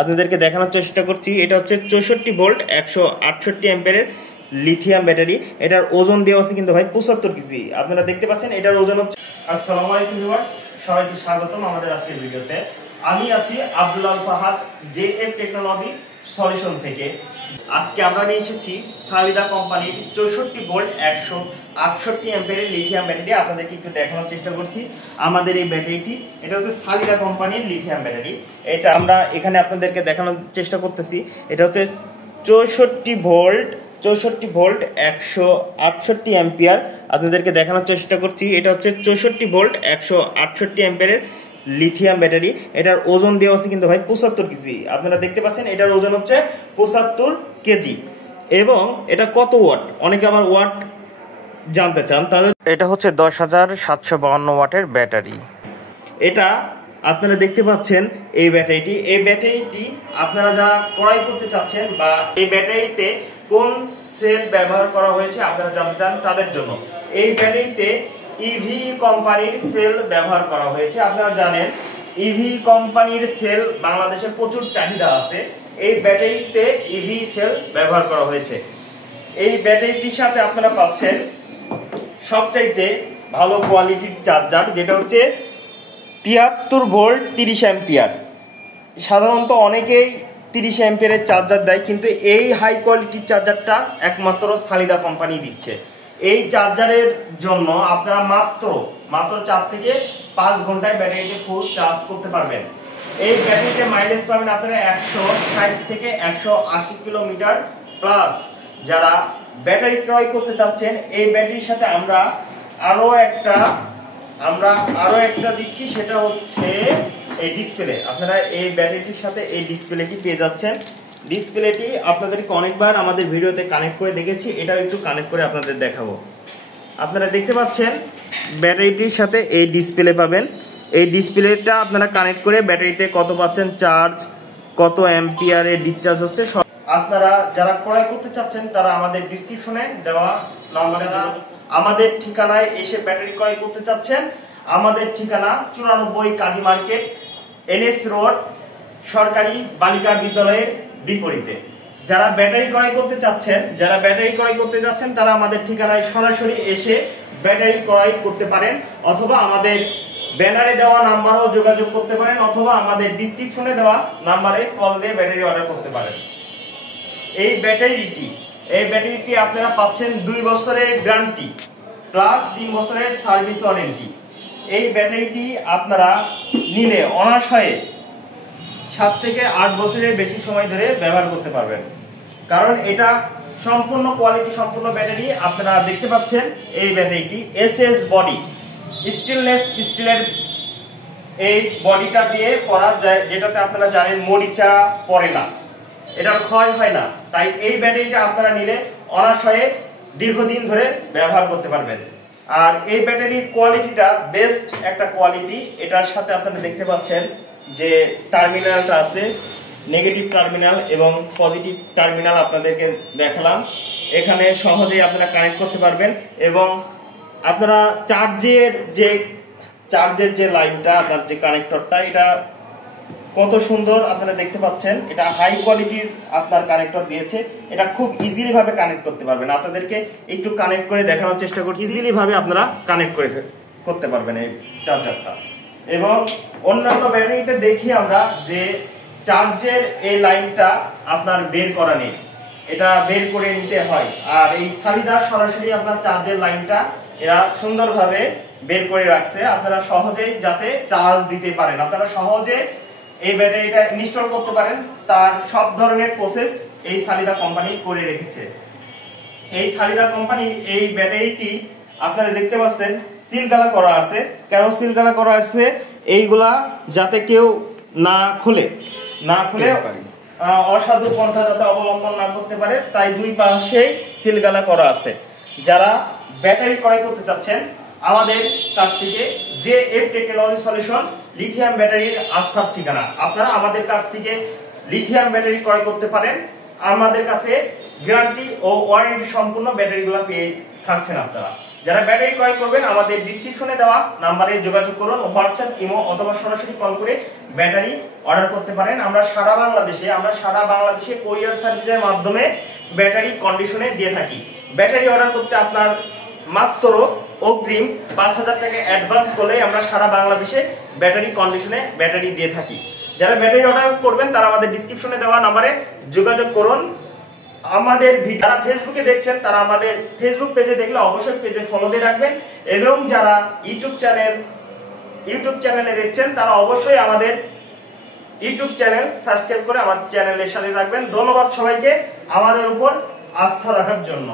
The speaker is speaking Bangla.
আপনাদেরকে দেখানোর চেষ্টা করছি। এটা হচ্ছে 64 ভোল্ট 168 অ্যাম্পিয়ারের লিথিয়াম ব্যাটারি। এটার ওজন দেওয়া আছে কিন্তু ভাই 75 কেজি। আপনারা দেখতে পাচ্ছেন এটার ওজন হচ্ছে। আসসালামু আলাইকুম ভিউয়ার্স, সবাইকে স্বাগতম আমাদের আজকের ভিডিওতে। আমি আছি আব্দুল আল ফাহাদ জেএফ টেকনোলজি সলিউশন থেকে। আজকে আমরা নিয়ে এসেছি সালিদা কোম্পানির 64 ভোল্ট 168 অ্যাম্পিয়ারের লিথিয়াম ব্যাটারি। আপনাদেরকে একটু দেখানোর চেষ্টা করছি আমাদের এই ব্যাটারিটি। এটা হচ্ছে সালিদা কোম্পানির লিথিয়াম ব্যাটারি। এটা আমরা এখানে আপনাদেরকে দেখানোর চেষ্টা করতেছি। এটা হচ্ছে 64 ভোল্ট 168 অ্যাম্পিয়ার। আপনাদেরকে দেখানোর চেষ্টা করছি। এটা হচ্ছে 64 ভোল্ট 168 অ্যাম্পিয়ারের লিথিয়াম ব্যাটারি। এটার ওজন দেওয়া আছে কিন্তু ভাই 75 কেজি। আপনারা দেখতে পাচ্ছেন এটার ওজন হচ্ছে 75 কেজি। এবং এটা কত ওয়াট, অনেকে আবার ওয়াট জানতে চান, তাহলে এটা হচ্ছে 10,752 ওয়াটের ব্যাটারি। এটা আপনারা দেখতে পাচ্ছেন এই ব্যাটারিটি আপনারা যারা ক্রয় করতে চাচ্ছেন বা এই ব্যাটারিতে কোন সেল ব্যবহার করা হয়েছে আপনারা জানতে চান তাদের জন্য। এই ব্যাটারিতে ইভি কোম্পানির সেল ব্যবহার করা হয়েছে। আপনারা জানেন ইভি কোম্পানির সেল বাংলাদেশে প্রচুর চাহিদা আছে। এই ব্যাটারিতে ইভি সেল ব্যবহার করা হয়েছে। এই ব্যাটারিটির সাথে আপনারা পাচ্ছেন সবচাইতে ভালো কোয়ালিটির চার্জার, যেটা হচ্ছে 73 ভোল্ট 30 অ্যাম্পিয়ার। সাধারণত অনেকেই 30 অ্যাম্পিয়ারের চার্জার দেয়, কিন্তু এই হাই কোয়ালিটির চার্জারটা একমাত্র সালিদা কোম্পানি দিচ্ছে। এই চার্জারের জন্য আপনারা মাত্র 4 থেকে 5 ঘন্টায় ব্যাটারিতে ফুল চার্জ করতে পারবেন। এই ব্যাটারিতে মাইলেজ পাবেন আপনারা 160 থেকে 180 কিলোমিটার প্লাস। যারা ব্যাটারি ক্রয় করতে চাচ্ছেন এই ব্যাটারির সাথে আমরা আরো একটা দিচ্ছি, সেটা হচ্ছে এই ডিসপ্লে। আপনারা এই ব্যাটারিটির সাথে এই ডিসপ্লেটি পেয়ে যাচ্ছেন। ডিসপ্লেটি আপনাদেরকে অনেকবার আমাদের ভিডিওতে কানেক্ট করে দেখেছি, এটাও একটু কানেক্ট করে আপনাদের দেখাবো। আপনারা দেখতে পাচ্ছেন ব্যাটারিটির সাথে এই ডিসপ্লে পাবেন। এই ডিসপ্লেটা আপনারা কানেক্ট করে ব্যাটারিতে কত পাচ্ছেন চার্জ, কত অ্যাম্পিয়ারে ডিসচার্জ হচ্ছে, আপনারা যারা ক্রয় করতে চাচ্ছেন তারা আমাদের ডেসক্রিপশনে দেওয়া নম্বরে আমাদের ঠিকানায় এসে ব্যাটারি ক্রয় করতে চাচ্ছেন। আমাদের ঠিকানা 94 কাজী মার্কেট, এনএস রোড, সরকারি বালিকা বিদ্যালয়ের বিপরীতে। যারা ব্যাটারি ক্রয় করতে যাচ্ছেন তারা আমাদের ঠিকানায় সরাসরি এসে ব্যাটারি ক্রয় করতে পারেন, অথবা আমাদের ব্যানারে দেওয়া নাম্বারেও যোগাযোগ করতে পারেন, অথবা আমাদের ডেসক্রিপশনে দেওয়া নাম্বারে কল দিয়ে ব্যাটারি অর্ডার করতে পারেন। এই ব্যাটারিটি আপনারা পাচ্ছেন 2 বছরের গ্যারান্টি প্লাস 3 বছরের সার্ভিস ওয়ারেন্টি। এই ব্যাটারিটি আপনারা নিলে অনায়াসে 7 থেকে 8 বছরের বেশি সময় ধরে ব্যবহার করতে পারবেন, কারণ এটা সম্পূর্ণ কোয়ালিটি সম্পূর্ণ ব্যাটারি। আপনারা দেখতে পাচ্ছেন এই ব্যাটারিটি এসএস বডি, স্টেনলেস স্টিলের এই বডিটা দিয়ে করা যায়, যেটাতে আপনারা জানেন মরিচা পড়ে না, এটার ক্ষয় হয় না। তাই এই ব্যাটারিটা আপনারা নিলে অনায়াসে দীর্ঘদিন ধরে ব্যবহার করতে পারবেন। আর এই ব্যাটারির কোয়ালিটিটা বেস্ট একটা কোয়ালিটি। এটার সাথে আপনারা দেখতে পাচ্ছেন যে টার্মিনালটা আছে, নেগেটিভ টার্মিনাল এবং পজিটিভ টার্মিনাল আপনাদেরকে দেখালাম। এখানে সহজেই আপনারা কানেক্ট করতে পারবেন। এবং আপনারা চার্জের যে লাইনটা, আপনার যে কানেক্টরটা, এটা কত সুন্দর আপনারা দেখতে পাচ্ছেন। এটা হাই কোয়ালিটির আপনার কানেক্টর দিয়েছে। এটা খুব ইজিলি ভাবে কানেক্ট করতে পারবেন। আপনাদেরকে একটু কানেক্ট করে দেখানোর চেষ্টা করছি। ইজিলি ভাবে আপনারা কানেক্ট করতে পারবেন এই চার্জারটা। এবং অন্যান্য ব্যাটারিতে দেখি আমরা যে চার্জের এই লাইনটা আপনার বের করা নেই, এটা বের করে নিতে হয়। আর এই সালিদা সরাসরি আপনার চার্জের লাইনটা এরা সুন্দরভাবে বের করে রাখছে, আপনারা সহজেই যাতে চার্জ দিতে পারেন, আপনারা সহজে এই ব্যাটারিটা ইনস্টল করতে পারেন। তার সব ধরনের প্রসেস এই সালিদা কোম্পানি করে রেখেছে। এই সালিদা কোম্পানির এই ব্যাটারিটি আপনারা দেখতে পাচ্ছেন সিলগালা করা আছে। কেন সিলগালা করা আছে? এইগুলা যাতে কেউ না খুলে অসাধু পন্থা যাতে অবলম্বন না করতে পারে, তাই 2 পাশেই সিলগালা করা আছে। যারা ব্যাটারি ক্রয় করতে চাচ্ছেন আমাদের কাছ থেকে জেএফ টেকনোলজি সলিউশন লিথিয়াম ব্যাটারির আস্থার ঠিকানা। আপনারা আমাদের কাছ থেকে লিথিয়াম ব্যাটারি ক্রয় করতে পারেন। আমাদের কাছে গ্যারান্টি ও ওয়ারেন্টি সম্পূর্ণ ব্যাটারিগুলো পেয়ে থাকছেন আপনারা। যারা ব্যাটারি ক্রয় করবেন আমাদের ডেসক্রিপশনে দেওয়া নম্বরে যোগাযোগ করুন, হোয়াটসঅ্যাপ, ইমো অথবা সরাসরি কল করে ব্যাটারি অর্ডার করতে পারেন। আমরা সারা বাংলাদেশে কুরিয়ার সার্ভিসের মাধ্যমে ব্যাটারি কন্ডিশনে দিয়ে থাকি। ব্যাটারি অর্ডার করতে আপনার মাত্র অগ্রিম 5,000 টাকা অ্যাডভান্স করলেই আমরা সারা বাংলাদেশে ব্যাটারি কন্ডিশনে ব্যাটারি দিয়ে থাকি। যারা ব্যাটারি অর্ডার করবেন তারা আমাদের ডেসক্রিপশনে দেওয়া নম্বরে যোগাযোগ করুন। আমাদের যারা ফেসবুকে দেখছেন তারা আমাদের ফেসবুক পেজে দেখলে অবশ্যই পেজে ফলো দিয়ে রাখবেন, এবং যারা ইউটিউব চ্যানেলে দেখছেন তারা অবশ্যই আমাদের ইউটিউব চ্যানেল সাবস্ক্রাইব করে আমাদের চ্যানেলের সাথে থাকবেন। ধন্যবাদ সবাইকে আমাদের উপর আস্থা রাখার জন্য।